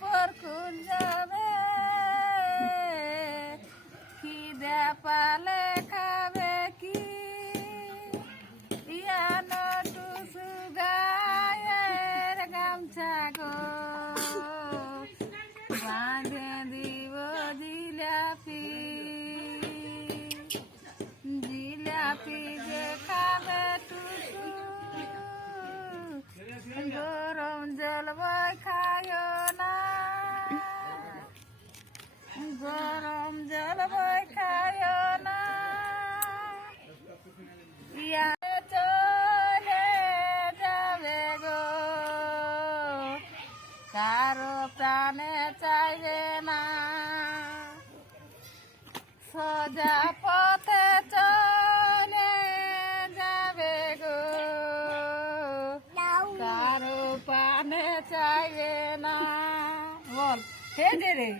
পরকুল যাবে, খিদে পালে খাবে কি? ইয়ান টুসু গায়ের গামছা গো, বাঁধে দিব জিলাপি জিলাপি জল বই খায় না। ইয়া চলে যাবে গো। কারও প্রাণে চাইবে না। সোজা পথে চলে যাবে গো। কারও পানে চাইবে না। বল হে যে রে